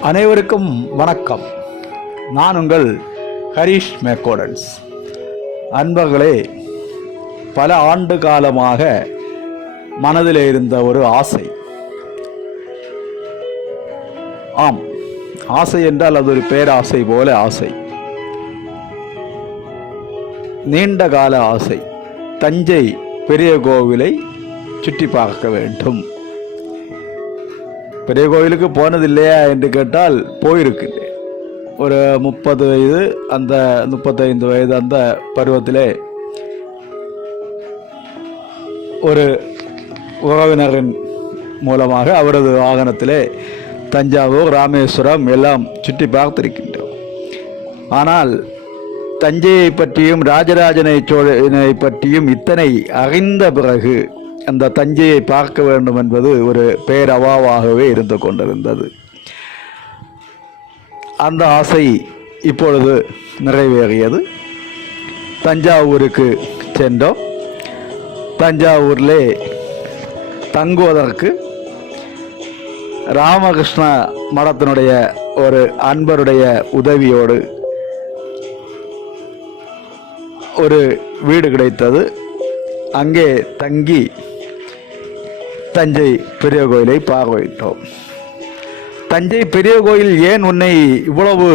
அனைவருக்கும் வணக்கம். நான் உங்கள் ஹரிஷ் மேக்கோடன்ஸ். அன்பர்களே பல ஆண்டு காலமாக மனதில் இருந்த ஒரு ஆசை. ஆம் ஆசை என்றால் அது ஒரு பேராசை போல ஆசை. நீண்ட கால ஆசை. தஞ்சை பெரிய கோவிலை சுற்றி பார்க்க வேண்டும். பெரிய கோவிலுக்கு போனதில்லையா என்று கேட்டால் போயிருக்கிறேன் ஒரு முப்பது வயது அந்த முப்பத்தைந்து வயது அந்த பருவத்திலே ஒரு உறவினரின் மூலமாக அவரது வாகனத்திலே தஞ்சாவூர் ராமேஸ்வரம் எல்லாம் சுற்றி பார்த்திருக்கின்றோம். ஆனால் தஞ்சையை பற்றியும் ராஜராஜனை சோழனை பற்றியும் இத்தனை அறிந்த பிறகு அந்த தஞ்சையை பார்க்க வேண்டும் என்பது ஒரு பேரவாவாகவே இருந்து கொண்டிருந்தது. அந்த ஆசை இப்பொழுது நிறைவேறியது. தஞ்சாவூருக்கு சென்றோம். தஞ்சாவூரிலே தங்குவதற்கு ராமகிருஷ்ண மடத்தினுடைய ஒரு அன்பருடைய உதவியோடு ஒரு வீடு கிடைத்தது. அங்கே தங்கி தஞ்சை பெரிய கோயிலை பார்வையிட்டோம். தஞ்சை பெரிய கோயில் ஏன் உன்னை இவ்வளவு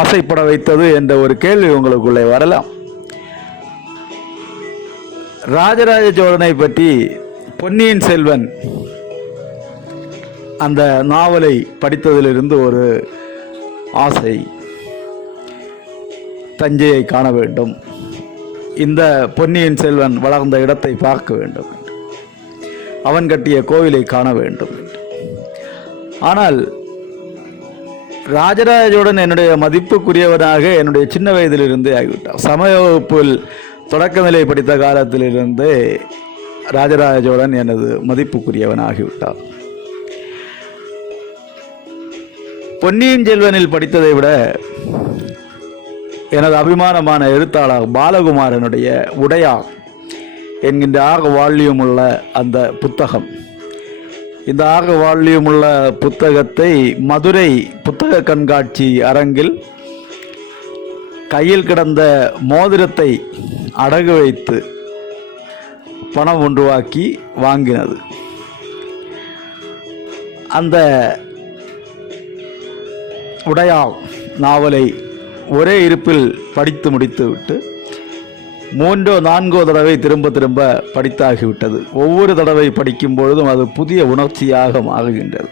ஆசைப்பட வைத்தது என்ற ஒரு கேள்வி உங்களுக்குள்ளே வரலாம். ராஜராஜ சோழனை பற்றி பொன்னியின் செல்வன் அந்த நாவலை படித்ததிலிருந்து ஒரு ஆசை. தஞ்சையை காண வேண்டும். இந்த பொன்னியின் செல்வன் வளர்ந்த இடத்தை பார்க்க வேண்டும். அவன் கட்டிய கோவிலை காண வேண்டும். ஆனால் ராஜராஜோடன் என்னுடைய மதிப்புக்குரியவனாக என்னுடைய சின்ன வயதிலிருந்தே ஆகிவிட்டார் சமய வகுப்பில் தொடக்கநிலை படித்த காலத்திலிருந்தே ராஜராஜோடன் எனது மதிப்புக்குரியவன் ஆகிவிட்டார் பொன்னியின் செல்வனில் படித்ததை விட எனது அபிமானமான எழுத்தாளர் பாலகுமாரனுடைய உடையார் என்கின்ற ஆக வால்யூம் உள்ள அந்த புத்தகம். இந்த ஆக வால்யூம் உள்ள புத்தகத்தை மதுரை புத்தக கண்காட்சி அரங்கில் கையில் கிடந்த மோதிரத்தை அடகு வைத்து பணம் உண்டுவாக்கி வாங்கினது. அந்த உடையார் நாவலை ஒரே இருப்பில் படித்து முடித்துவிட்டு மூன்றோ நான்கோ தடவை திரும்ப திரும்ப படித்தாகிவிட்டது. ஒவ்வொரு தடவை படிக்கும் பொழுதும் அது புதிய உணர்ச்சியாக மாறுகின்றது.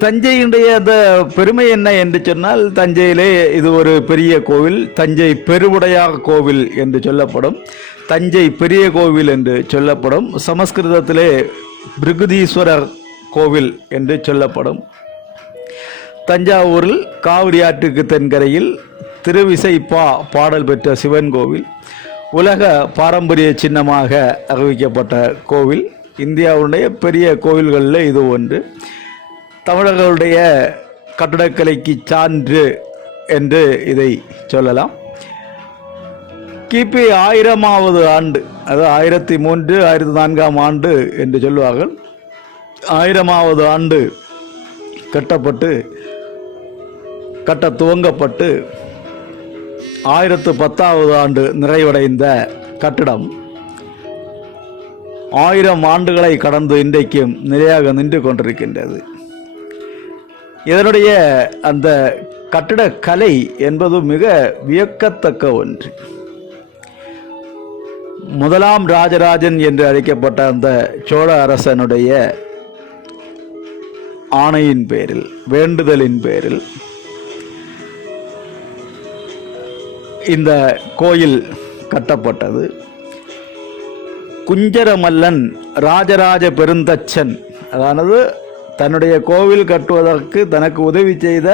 தஞ்சையினுடைய அந்த பெருமை என்ன என்று சொன்னால் தஞ்சையிலே இது ஒரு பெரிய கோவில் தஞ்சை பெருவுடையார் கோவில் என்று சொல்லப்படும். தஞ்சை பெரிய கோவில் என்று சொல்லப்படும். சமஸ்கிருதத்திலே பிருகுதீஸ்வரர் கோவில் என்று சொல்லப்படும். தஞ்சாவூரில் காவிரி ஆற்றுக்கு தென்கரையில் திருவிசை பா பாடல் பெற்ற சிவன் கோவில் உலக பாரம்பரிய சின்னமாக அறிவிக்கப்பட்ட கோவில். இந்தியாவுடைய பெரிய கோவில்களில் இது ஒன்று. தமிழர்களுடைய கட்டடக்கலைக்கு சான்று என்று இதை சொல்லலாம். கிபி ஆயிரமாவது ஆண்டு அது ஆயிரத்தி மூன்று ஆயிரத்தி நான்காம் ஆண்டு என்று சொல்லுவார்கள். ஆயிரமாவது ஆண்டு கட்டப்பட்டு கட்ட துவங்கப்பட்டு ஆயிரத்து பத்தாவது ஆண்டு நிறைவடைந்த கட்டிடம். ஆயிரம் ஆண்டுகளை கடந்து இன்றைக்கும் நிலையாக நின்று கொண்டிருக்கின்றது. இதனுடைய அந்த கட்டிடக்கலை என்பது மிக வியக்கத்தக்க ஒன்று. முதலாம் ராஜராஜன் என்று அழைக்கப்பட்ட அந்த சோழ அரசனுடைய ஆணையின் பேரில் வேண்டுதலின் பேரில் இந்த கோயில் கட்டப்பட்டது. குஞ்சரமல்லன் ராஜராஜ பெருந்தச்சன் அதானது தன்னுடைய கோவில் கட்டுவதற்கு தனக்கு உதவி செய்த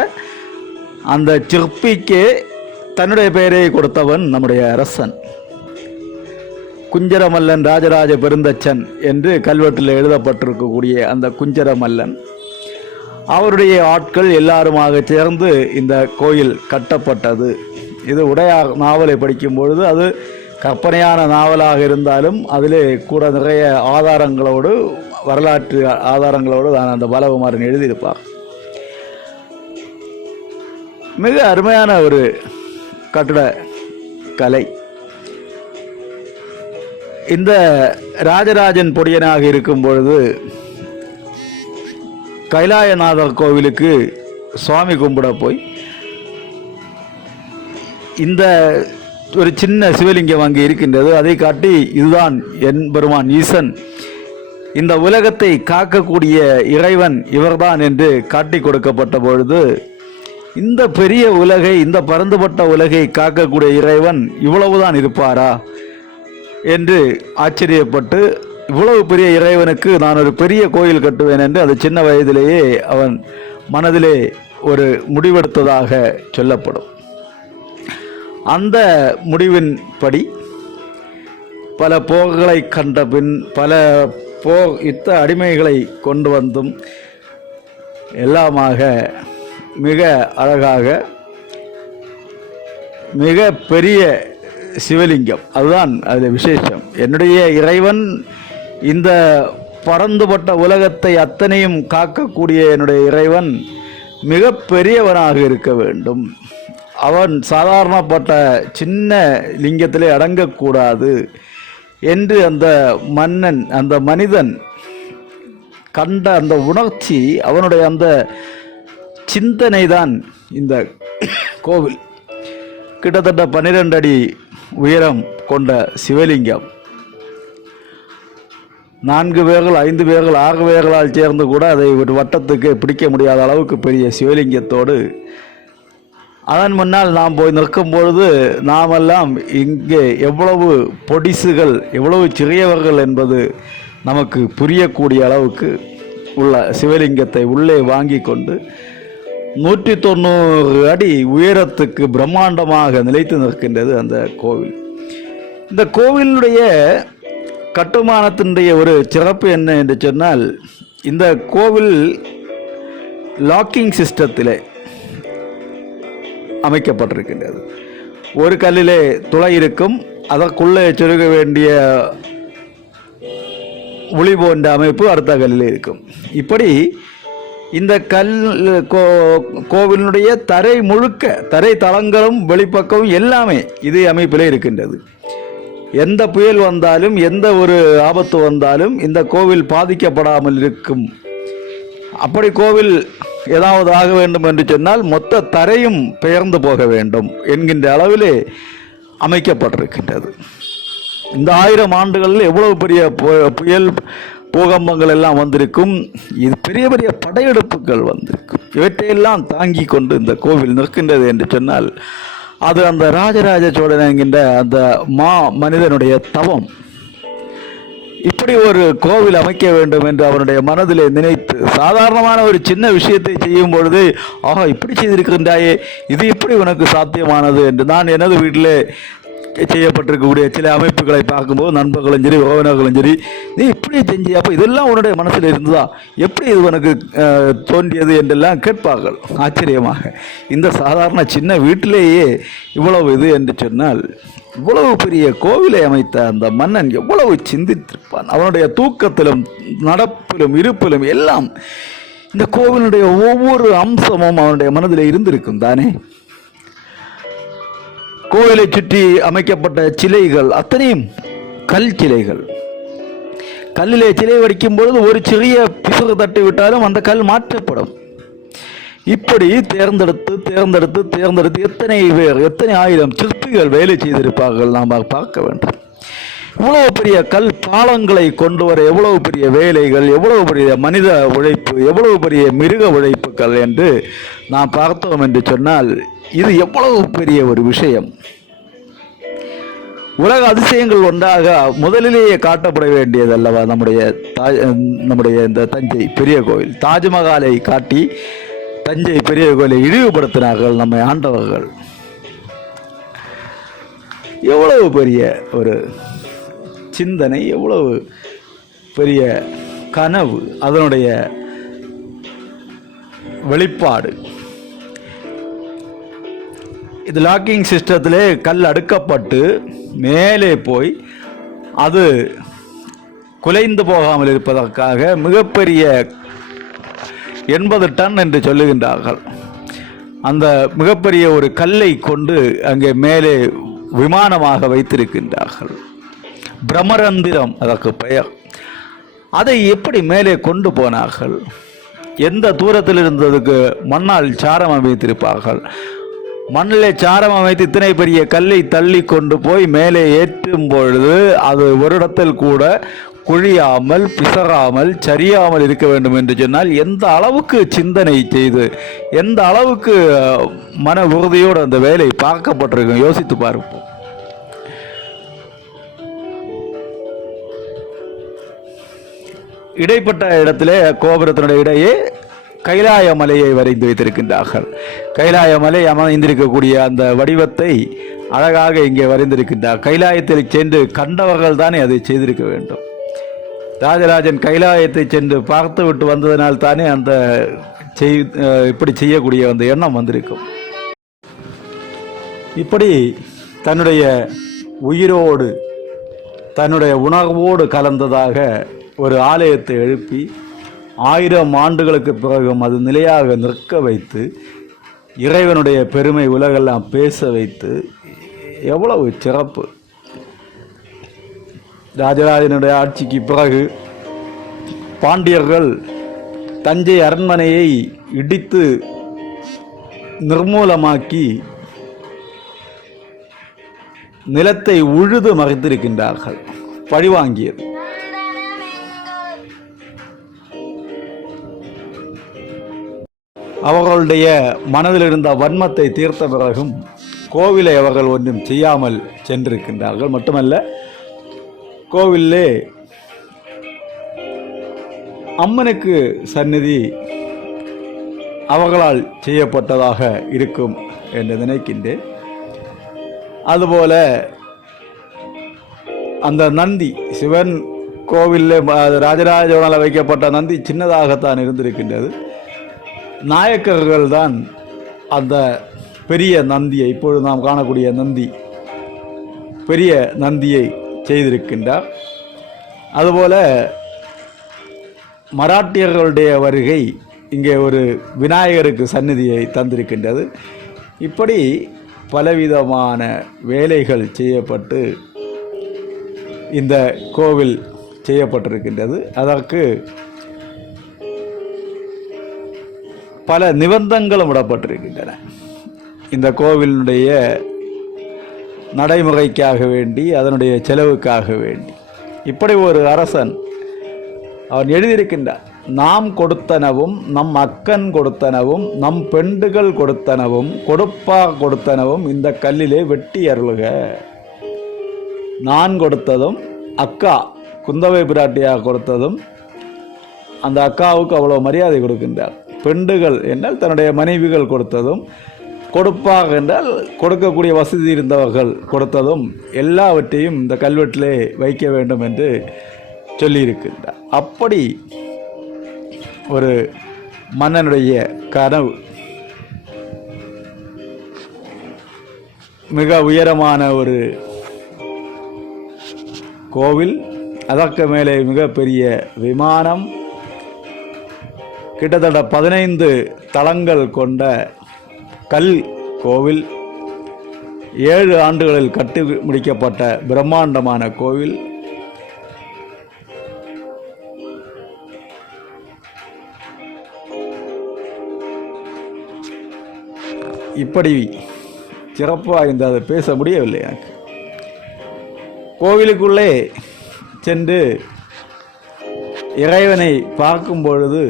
அந்த சிற்பிக்கே தன்னுடைய பெயரை கொடுத்தவன் நம்முடைய அரசன். குஞ்சரமல்லன் ராஜராஜ பெருந்தச்சன் என்று கல்வெட்டில் எழுதப்பட்டிருக்கக்கூடிய அந்த குஞ்சரமல்லன் அவருடைய ஆட்கள் எல்லாருமாக சேர்ந்து இந்த கோயில் கட்டப்பட்டது. இது உடையார் நாவலை படிக்கும் பொழுது அது கற்பனையான நாவலாக இருந்தாலும் அதிலே கூட நிறைய ஆதாரங்களோடு வரலாற்று ஆதாரங்களோடு தான் அந்த பாலகுமாரன் எழுதியிருப்பார். மிக அருமையான ஒரு கட்டட கலை. இந்த ராஜராஜன் பொடியனாக இருக்கும் பொழுது கைலாயநாதர் கோவிலுக்கு சுவாமி கும்பிட போய் இந்த ஒரு சின்ன சிவலிங்கம் அங்கே இருக்கின்றது. அதை காட்டி இதுதான் என் பெருமான் ஈசன். இந்த உலகத்தை காக்கக்கூடிய இறைவன் இவர்தான் என்று காட்டி கொடுக்கப்பட்ட பொழுது இந்த பெரிய உலகை இந்த பரந்துபட்ட உலகை காக்கக்கூடிய இறைவன் இவ்வளவுதான் இருப்பாரா என்று ஆச்சரியப்பட்டு இவ்வளவு பெரிய இறைவனுக்கு நான் ஒரு பெரிய கோயில் கட்டுவேன் என்று அது சின்ன வயதிலேயே அவன் மனதிலே ஒரு முடிவெடுத்ததாக சொல்லப்படும். அந்த முடிவின்படி பல போகளை கண்ட பின் பல போ யுத்த அடிமைகளை கொண்டு வந்தும் எல்லாமாக மிக அழகாக மிக பெரிய சிவலிங்கம். அதுதான் அது விசேஷம். என்னுடைய இறைவன் இந்த பறந்துபட்ட உலகத்தை அத்தனையும் காக்கக்கூடிய என்னுடைய இறைவன் மிக பெரியவனாக இருக்க வேண்டும். அவன் சாதாரணப்பட்ட சின்ன லிங்கத்திலே அடங்கக்கூடாது என்று அந்த மன்னன் அந்த மனிதன் கண்ட அந்த உணர்ச்சி அவனுடைய அந்த சிந்தனை தான் இந்த கோவில். கிட்டத்தட்ட பன்னிரெண்டு அடி உயரம் கொண்ட சிவலிங்கம். நான்கு பேர்கள் ஐந்து பேர்கள் ஆறு பேர்களால் சேர்ந்து கூட அதை ஒரு வட்டத்துக்கு பிடிக்க முடியாத அளவுக்கு பெரிய சிவலிங்கத்தோடு அதன் முன்னால் நாம் போய் நிற்கும் பொழுது நாமெல்லாம் இங்கே எவ்வளவு பொடிசுகள் எவ்வளவு சிறியவர்கள் என்பது நமக்கு புரியக்கூடிய அளவுக்கு உள்ள சிவலிங்கத்தை உள்ளே வாங்கி கொண்டு நூற்றி தொண்ணூறு அடி உயரத்துக்கு பிரம்மாண்டமாக நிலைத்து நிற்கின்றது அந்த கோவில். இந்த கோவிலுடைய கட்டுமானத்தினுடைய ஒரு சிறப்பு என்ன என்று சொன்னால் இந்த கோவில் லாக்கிங் சிஸ்டத்திலே அமைக்கப்பட்டிருக்கின்றது. ஒரு கல்லிலே துளை இருக்கும் அதற்குள்ளே சொருக வேண்டிய ஒளி போன்ற அமைப்பு அடுத்த கல்லில் இருக்கும். இப்படி இந்த கல் கோ கோவிலினுடைய தரை முழுக்க தரை தளங்களும் வெளிப்பக்கம் எல்லாமே இதே அமைப்பிலே இருக்கின்றது. எந்த புயல் வந்தாலும் எந்த ஒரு ஆபத்து வந்தாலும் இந்த கோவில் பாதிக்கப்படாமல் இருக்கும். அப்படி கோவில் ஏதாவது ஆக வேண்டும் என்று சொன்னால் மொத்த தரையும் பெயர்ந்து போக வேண்டும் என்கின்ற அளவிலே அமைக்கப்பட்டிருக்கின்றது. இந்த ஆயிரம் ஆண்டுகளில் எவ்வளவு பெரிய பு- புயல் பூகம்பங்கள் எல்லாம் வந்திருக்கும் இது பெரிய பெரிய படையெடுப்புகள் வந்திருக்கும். இவற்றையெல்லாம் தாங்கி கொண்டு இந்த கோவில் நிற்கின்றது என்று சொன்னால் அது அந்த ராஜராஜ சோழன் என்கின்ற அந்த மா மனிதனுடைய தவம். இப்படி ஒரு கோவில் அமைக்க வேண்டும் என்று அவனுடைய மனதிலே நினைத்து சாதாரணமான ஒரு சின்ன விஷயத்தை செய்யும் பொழுது ஆஹா இப்படி செய்திருக்கின்றாயே இது எப்படி உனக்கு சாத்தியமானது? என்று நான் எனது வீட்டிலே செய்யப்பட்டிருக்கக்கூடிய சில அமைப்புகளை பார்க்கும்போது நண்பர்களும் சரி உறவினர்களும் சரி நீ இப்படி செஞ்சு அப்போ இதெல்லாம் உன்னுடைய மனசில் இருந்ததா? எப்படி இது உனக்கு தோன்றியது? என்றெல்லாம் கேட்பார்கள். ஆச்சரியமாக. இந்த சாதாரண சின்ன வீட்டிலேயே இவ்வளவு இது என்று சொன்னால் இவ்வளவு பெரிய கோவிலை அமைத்த அந்த மன்னன் எவ்வளவு சிந்தித்திருப்பான். அவனுடைய தூக்கத்திலும் நடப்பிலும் இருப்பிலும் எல்லாம் இந்த கோவிலுடைய ஒவ்வொரு அம்சமும் அவனுடைய மனதில் இருந்திருக்கும் தானே? கோயிலை சுற்றி அமைக்கப்பட்ட சிலைகள் அத்தனையும் கல் சிலைகள். கல்லிலே சிலை வடிக்கும் பொழுது ஒரு சிறிய பிசுறு தட்டி விட்டாலும் அந்த கல் மாற்றப்படும். இப்படி தேர்ந்தெடுத்து தேர்ந்தெடுத்து தேர்ந்தெடுத்து எத்தனை பேர் எத்தனை ஆயிரம் சிற்பிகள் வேலை செய்திருப்பார்கள் நாம் பார்க்க வேண்டும். இவ்வளவு பெரிய கல் பாலங்களை கொண்டு வர எவ்வளவு பெரிய வேலைகள் எவ்வளவு பெரிய மனித உழைப்பு எவ்வளவு பெரிய மிருக உழைப்புகள் என்று நாம் பார்த்தோம் என்று சொன்னால் இது எவ்வளவு பெரிய ஒரு விஷயம். உலக அதிசயங்கள் ஒன்றாக முதலிலேயே காட்டப்பட வேண்டியது அல்லவா நம்முடைய தாஜ் நம்முடைய இந்த தஞ்சை பெரிய கோவில். தாஜ்மஹாலை காட்டி தஞ்சை பெரிய கோயிலை இழிவுபடுத்தினார்கள் நம்மை ஆண்டவர்கள். எவ்வளவு பெரிய ஒரு சிந்தனை எவ்வளவு பெரிய கனவு அதனுடைய வெளிப்பாடு. இது லாக்கிங் சிஸ்டத்திலே கல் அடுக்கப்பட்டு மேலே போய் அது குலைந்து போகாமல் இருப்பதற்காக மிகப்பெரிய எண்பது டன் என்று சொல்லுகின்றார்கள். அந்த மிகப்பெரிய ஒரு கல்லை கொண்டு அங்கே மேலே விமானமாக வைத்திருக்கின்றார்கள். பிரமரந்திரம் அதற்கு பெயர். அதை எப்படி மேலே கொண்டு போனார்கள்? எந்த தூரத்தில் இருந்ததுக்கு மண்ணால் சாரம் அமைத்திருப்பார்கள்? மண்ணிலே சாரம் அமைத்து இத்தனை பெரிய கல்லை தள்ளி கொண்டு போய் மேலே ஏற்றும் பொழுது அது ஒரு இடத்தில் கூட குழியாமல் பிசறாமல் சரியாமல் இருக்க வேண்டும் என்று சொன்னால் எந்த அளவுக்கு சிந்தனை செய்து எந்த அளவுக்கு மன உறுதியோடு அந்த வேலை பார்க்கப்பட்டிருக்கும்? யோசித்து பார்ப்போம். இடைப்பட்ட இடத்திலே கோபுரத்தினுடைய இடையே கைலாய மலையை வரைந்து வைத்திருக்கின்றார்கள். கைலாய மலை அமைந்திருக்கக்கூடிய அந்த வடிவத்தை அழகாக இங்கே வரைந்திருக்கின்றார். கைலாயத்தில் சென்று கண்டவர்கள் தானே அதை செய்திருக்க வேண்டும். ராஜராஜன் கைலாயத்தை சென்று பார்த்து விட்டு வந்ததனால் தானே அந்த செய் இப்படி செய்யக்கூடிய அந்த எண்ணம் வந்திருக்கும். இப்படி தன்னுடைய உயிரோடு தன்னுடைய உணர்வோடு கலந்ததாக ஒரு ஆலயத்தை எழுப்பி ஆயிரம் ஆண்டுகளுக்கு பிறகும் அது நிலையாக நிற்க வைத்து இறைவனுடைய பெருமை உலகெல்லாம் பேச வைத்து எவ்வளவு சிறப்பு. ராஜராஜனுடைய ஆட்சிக்கு பிறகு பாண்டியர்கள் தஞ்சை அரண்மனையை இடித்து நிர்மூலமாக்கி நிலத்தை உழுது மறைத்திருக்கின்றார்கள். பழிவாங்கியது. அவர்களுடைய மனதில் இருந்த வன்மத்தை தீர்த்த பிறகும் கோவிலை அவர்கள் ஒன்றும் செய்யாமல் சென்றிருக்கின்றார்கள். மட்டுமல்ல கோவிலே அம்மனுக்கு சந்நிதி அவர்களால் செய்யப்பட்டதாக இருக்கும் என்று நினைக்கின்றேன். அதுபோல அந்த நந்தி சிவன் கோவிலில் ராஜராஜவனால் வைக்கப்பட்ட நந்தி சின்னதாகத்தான் இருந்திருக்கின்றது. நாயக்கர்கள் தான் அந்த பெரிய நந்தியை இப்பொழுது நாம் காணக்கூடிய நந்தி பெரிய நந்தியை செய்திருக்கின்றார். அதுபோல மராட்டியர்களுடைய வருகை இங்கே ஒரு விநாயகருக்கு சந்நிதியை தந்திருக்கின்றது. இப்படி பலவிதமான வேலைகள் செய்யப்பட்டு இந்த கோவில் செய்யப்பட்டிருக்கின்றது. அதற்கு பல நிபந்தங்களும் விடப்பட்டிருக்கின்றன. இந்த கோவிலினுடைய நடைமுறைக்காக வேண்டி அதனுடைய செலவுக்காக வேண்டி. இப்படி ஒரு அரசன் அவன் எழுதியிருக்கின்றான் நாம் கொடுத்தனவும் நம் அக்கன் கொடுத்தனவும் நம் பெண்டுகள் கொடுத்தனவும் கொடுப்பா கொடுத்தனவும் இந்த கல்லிலே வெட்டி அருளுக. நான் கொடுத்ததும் அக்கா குந்தவை பிராட்டியாக கொடுத்ததும் அந்த அக்காவுக்கு அவ்வளோ மரியாதை கொடுக்கின்றார். பெண்டுகள் என்றால் தன்னுடைய மனைவிகள் கொடுத்ததும் கொடுப்பாக என்றால் கொடுக்கக்கூடிய வசதி இருந்தவர்கள் கொடுத்ததும் எல்லாவற்றையும் இந்த கல்வெட்டிலே வைக்க வேண்டும் என்று சொல்லியிருக்கின்றார். அப்படி ஒரு மன்னனுடைய கனவு மிக உயரமான ஒரு கோவில் அதற்கு மேலே மிகப்பெரிய விமானம் கிட்டத்தட்ட பதினைந்து தளங்கள் கொண்ட கல் கோவில் ஏழு ஆண்டுகளில் கட்டி முடிக்கப்பட்ட பிரம்மாண்டமான கோவில். இப்படி சிறப்பாக இந்த அதை பேச முடியவில்லை எனக்கு. கோவிலுக்குள்ளே சென்று இறைவனை பார்க்கும் பொழுது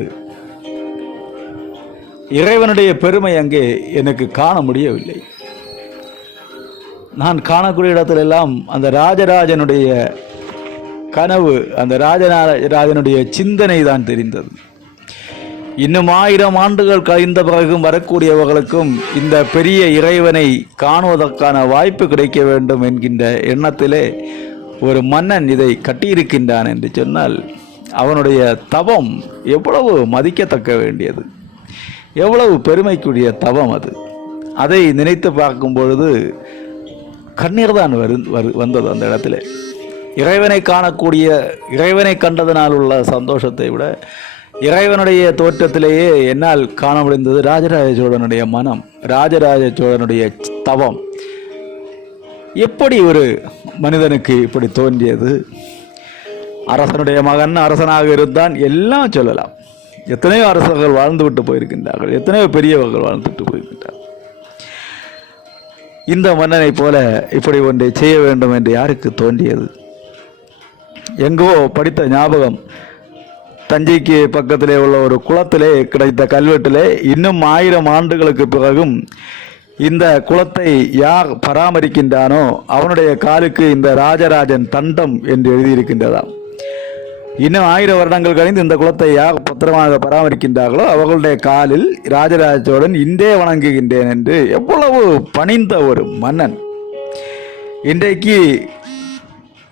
இறைவனுடைய பெருமை அங்கே எனக்கு காண முடியவில்லை. நான் காணக்கூடிய இடத்திலெல்லாம் அந்த ராஜராஜனுடைய கனவு அந்த ராஜராஜனுடைய சிந்தனை தான் தெரிந்தது. இன்னும் ஆயிரம் ஆண்டுகள் கழிந்த பிறகும் வரக்கூடியவர்களுக்கும் இந்த பெரிய இறைவனை காணுவதற்கான வாய்ப்பு கிடைக்க வேண்டும் என்கின்ற எண்ணத்திலே ஒரு மன்னன் இதை கட்டியிருக்கின்றான் என்று சொன்னால் அவனுடைய தவம் எவ்வளவு மதிக்கத்தக்க வேண்டியது. எவ்வளவு பெருமைக்குரிய தவம் அது. அதை நினைத்து பார்க்கும் பொழுது கண்ணீர் தான் வரு வரு வந்தது அந்த இடத்துல. இறைவனை காணக்கூடிய இறைவனை கண்டதனால் உள்ள சந்தோஷத்தை விட இறைவனுடைய தோற்றத்திலேயே என்னால் காண முடிந்தது ராஜராஜ சோழனுடைய மனம் ராஜராஜ சோழனுடைய தவம். எப்படி ஒரு மனிதனுக்கு இப்படி தோன்றியது? அரசனுடைய மகன் அரசனாக இருந்தான் எல்லாம் சொல்லலாம். எத்தனையோ அரசர்கள் வாழ்ந்துவிட்டு போயிருக்கின்றார்கள். எத்தனையோ பெரியவர்கள் வாழ்ந்துவிட்டு போயிருக்கின்றார்கள். இந்த மன்னனைப் போல இப்படி ஒன்றை செய்ய வேண்டும் என்று யாருக்கு தோன்றியது? எங்கோ படித்த ஞாபகம் தஞ்சைக்கு பக்கத்திலே உள்ள ஒரு குளத்திலே கிடைத்த கல்வெட்டிலே இன்னும் ஆயிரம் ஆண்டுகளுக்கு பிறகும் இந்த குளத்தை யார் பராமரிக்கின்றானோ அவனுடைய காலுக்கு இந்த ராஜராஜன் தண்டம் என்று எழுதியிருக்கின்றதாம். இன்னும் ஆயிரம் வருடங்கள் கழிந்து இந்த குலத்தை யார் பத்திரமாக பராமரிக்கின்றார்களோ அவர்களுடைய காலில் ராஜராஜ சோழன் இன்றே வணங்குகின்றேன் என்று எவ்வளவு பணிந்த ஒரு மன்னன். இன்றைக்கு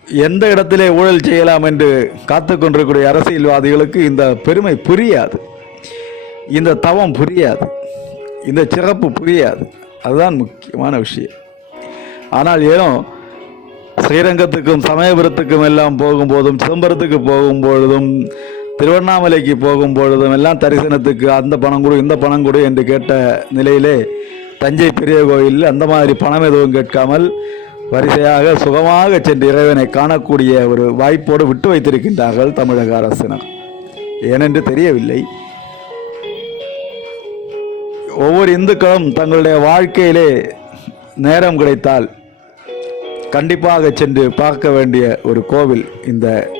எந்த இடத்திலே ஊழல் செய்யலாம் என்று காத்து கொண்டிருக்கக்கூடிய அரசியல்வாதிகளுக்கு இந்த பெருமை புரியாது. இந்த தவம் புரியாது. இந்த சிறப்பு புரியாது. அதுதான் முக்கியமான விஷயம். ஆனால் ஏனோ ஸ்ரீரங்கத்துக்கும் சமயபுரத்துக்கும் எல்லாம் போகும்போதும் சிதம்பரத்துக்கு போகும்பொழுதும் திருவண்ணாமலைக்கு போகும்பொழுதும் எல்லாம் தரிசனத்துக்கு அந்த பணம் கொடு இந்த பணம் கொடு என்று கேட்ட நிலையிலே தஞ்சை பெரிய கோயிலில் அந்த மாதிரி பணம் எதுவும் கேட்காமல் வரிசையாக சுகமாக சென்று இறைவனை காணக்கூடிய ஒரு வாய்ப்போடு விட்டு வைத்திருக்கின்றார்கள் தமிழக அரசினர். ஏனென்று தெரியவில்லை. ஒவ்வொரு இந்துக்களும் தங்களுடைய வாழ்க்கையிலே நேரம் கிடைத்தால் கண்டிப்பாக சென்று பார்க்க வேண்டிய ஒரு கோவில் இந்த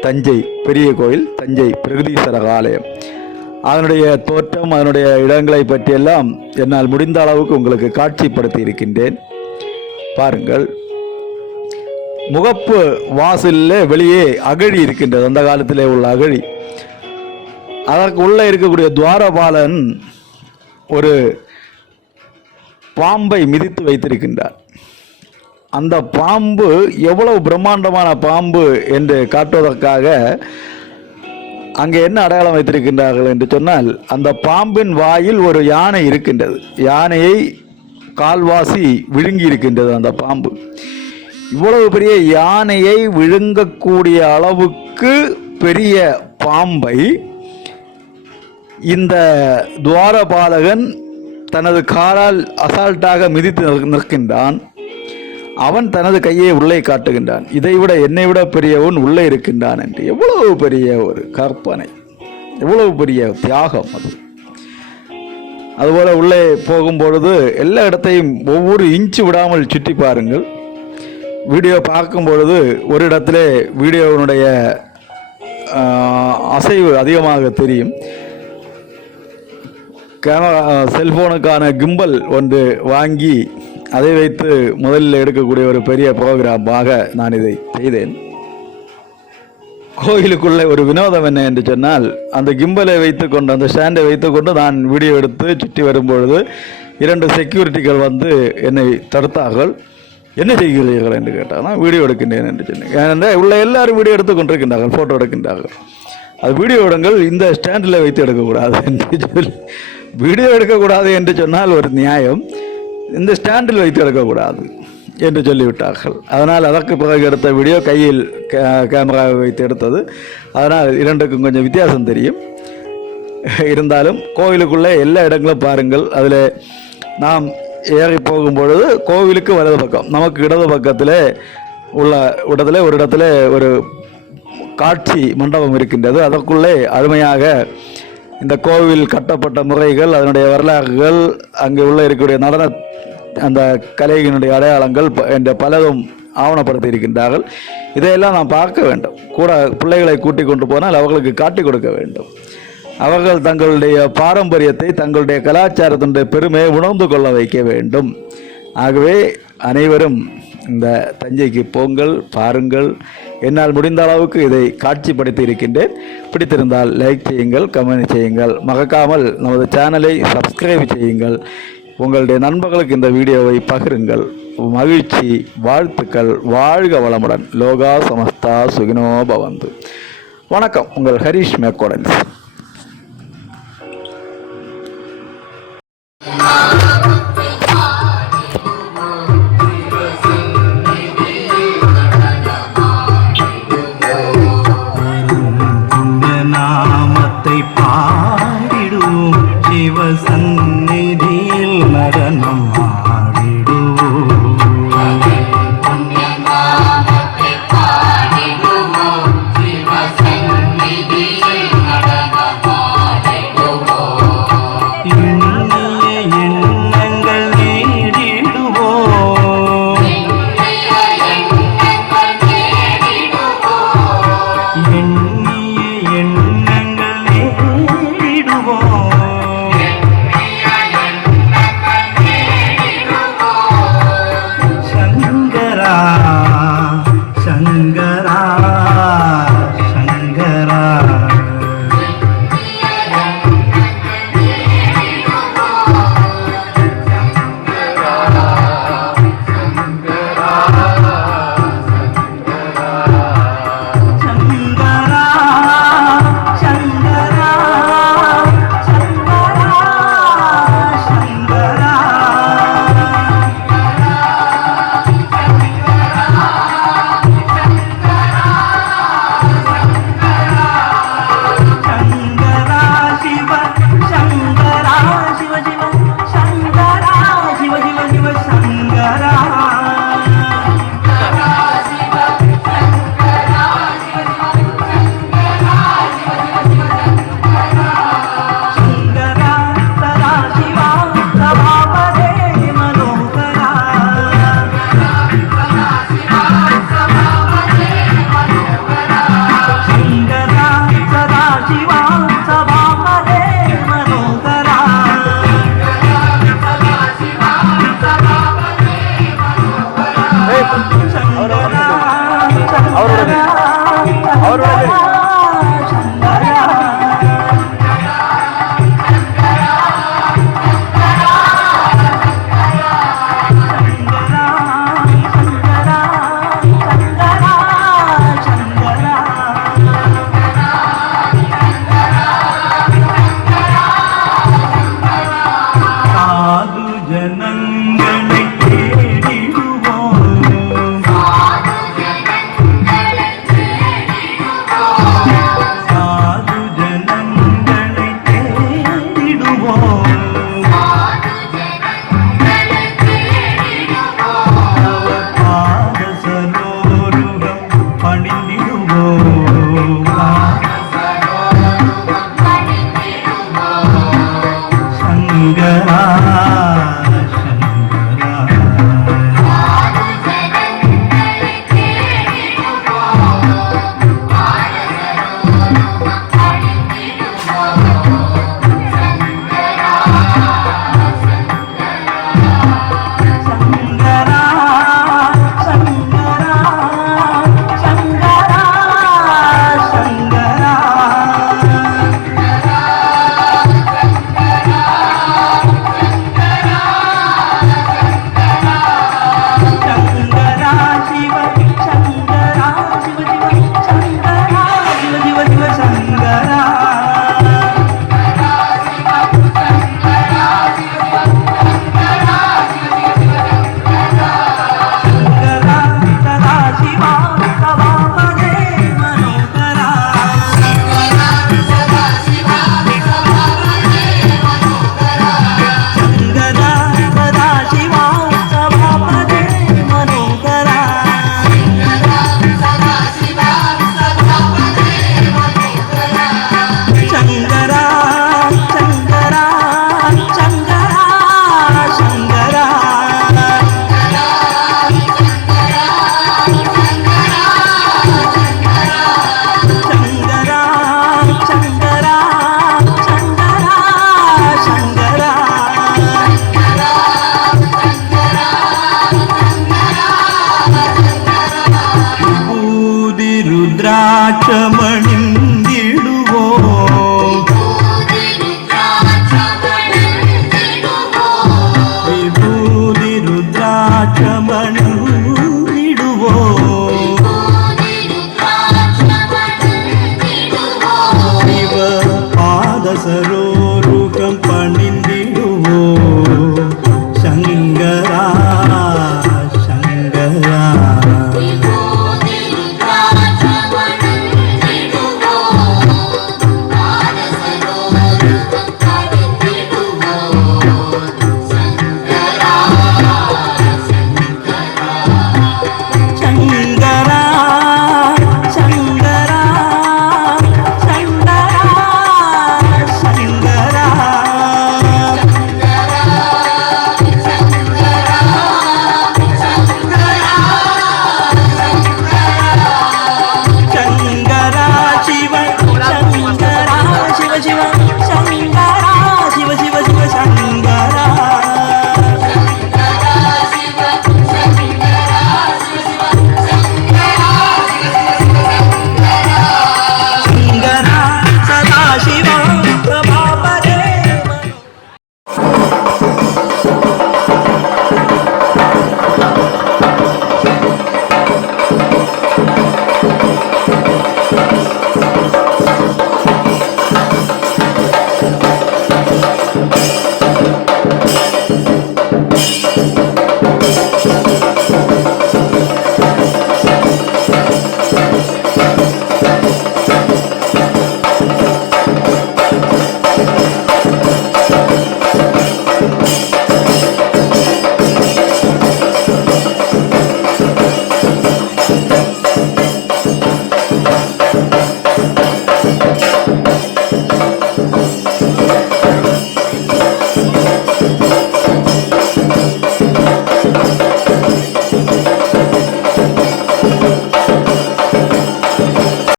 தஞ்சை பெரிய கோவில் தஞ்சை பிரகதீஸ்வரர் ஆலயம். அதனுடைய தோற்றம் அதனுடைய இடங்களை பற்றியெல்லாம் என்னால் முடிந்த அளவுக்கு உங்களுக்கு காட்சிப்படுத்தி இருக்கின்றேன். பாருங்கள். முகப்பு வாசலில் வெளியே அகழி இருக்கின்றது. அந்த காலத்திலே உள்ள அகழி. அதற்கு உள்ளே இருக்கக்கூடிய துவாரபாலன் ஒரு பாம்பை மிதித்து வைத்திருக்கின்றார். அந்த பாம்பு எவ்வளவு பிரம்மாண்டமான பாம்பு என்று காட்டுவதற்காக அங்கே என்ன அடையாளம் வைத்திருக்கின்றார்கள் என்று சொன்னால் அந்த பாம்பின் வாயில் ஒரு யானை இருக்கின்றது. யானையை கால்வாசி விழுங்கி இருக்கின்றது அந்த பாம்பு. இவ்வளவு பெரிய யானையை விழுங்கக்கூடிய அளவுக்கு பெரிய பாம்பை இந்த துவாரபாலகன் தனது காலால் அசால்ட்டாக மிதித்து நிற்க- நிற்கின்றான். அவன் தனது கையை உள்ளே காட்டுகின்றான். இதைவிட என்னை விட பெரியவன் உள்ளே இருக்கின்றான் என்று. எவ்வளவு பெரிய ஒரு கற்பனை. எவ்வளவு பெரிய தியாகம் அது. அதுபோல் உள்ளே போகும்பொழுது எல்லா இடத்தையும் ஒவ்வொரு இன்ச்சு விடாமல் சுற்றி பாருங்கள். வீடியோ பார்க்கும் பொழுது ஒரு இடத்துலே வீடியோவினுடைய அசைவு அதிகமாக தெரியும். கேமரா செல்ஃபோனுக்கான கிம்பல் ஒன்று வாங்கி அதை வைத்து முதலில் எடுக்கக்கூடிய ஒரு பெரிய ப்ரோக்ராமாக நான் இதை செய்தேன். கோயிலுக்குள்ளே ஒரு வினோதம் என்ன என்று சொன்னால் அந்த கிம்பலை வைத்துக்கொண்டு அந்த ஸ்டாண்டை வைத்துக்கொண்டு நான் வீடியோ எடுத்து சுற்றி வரும்பொழுது இரண்டு செக்யூரிட்டிகள் வந்து என்னை தடுத்தார்கள். என்ன செய்கிறீர்கள்? என்று கேட்டால் நான் வீடியோ எடுக்கின்றேன் என்று சொன்னேன். ஏனென்றால் உள்ள எல்லாரும் வீடியோ எடுத்து கொண்டிருக்கின்றார்கள் ஃபோட்டோ எடுக்கின்றார்கள். அது வீடியோ எடுங்கள் இந்த ஸ்டாண்டில் வைத்து எடுக்கக்கூடாது என்று சொல்லி வீடியோ எடுக்கக்கூடாது என்று சொன்னால் ஒரு நியாயம். இந்த ஸ்டாண்டில் வைத்து எடுக்கக்கூடாது என்று சொல்லிவிட்டார்கள். அதனால் அதற்கு பிறகு எடுத்த வீடியோ கையில் கேமராவை வைத்து எடுத்தது. அதனால் இரண்டுக்கும் கொஞ்சம் வித்தியாசம் தெரியும். இருந்தாலும் கோவிலுக்குள்ளே எல்லா இடங்களும் பாருங்கள். அதில் நாம் ஏறி போகும் பொழுது கோவிலுக்கு வலது பக்கம் நமக்கு இடது பக்கத்தில் உள்ள இடத்துல ஒரு இடத்துல ஒரு காட்சி மண்டபம் இருக்கின்றது. அதற்குள்ளே அருமையாக இந்த கோவில் கட்டப்பட்ட முறைகள் அதனுடைய வரலாறுகள் அங்கே உள்ள இருக்கக்கூடிய நடன அந்த கலையினுடைய அடையாளங்கள் ப- என்ற பலதும் ஆவணப்படுத்தி இருக்கின்றார்கள். இதையெல்லாம் நாம் பார்க்க வேண்டும். கூட பிள்ளைகளை கூட்டிக் கொண்டு போனால் அவர்களுக்கு காட்டிக் கொடுக்க வேண்டும். அவர்கள் தங்களுடைய பாரம்பரியத்தை தங்களுடைய கலாச்சாரத்தினுடைய பெருமையை உணர்ந்து கொள்ள வைக்க வேண்டும். ஆகவே அனைவரும் இந்த தஞ்சைக்கு போங்கள் பாருங்கள். என்னால் முடிந்த அளவுக்கு இதை காட்சிப்படுத்தி இருக்கின்றேன் பிடித்திருந்தால் லைக் செய்யுங்கள் கமெண்ட் செய்யுங்கள். மறக்காமல் நமது சேனலை சப்ஸ்கிரைப் செய்யுங்கள். உங்களுடைய நண்பர்களுக்கு இந்த வீடியோவை பகிருங்கள். மகிழ்ச்சி வாழ்த்துக்கள் வாழ்க வளமுடன். லோகா சமஸ்தா சுகினோ பவந்து. வணக்கம் உங்கள் ஹரிஷ் மேக்கோடன்ஸ்.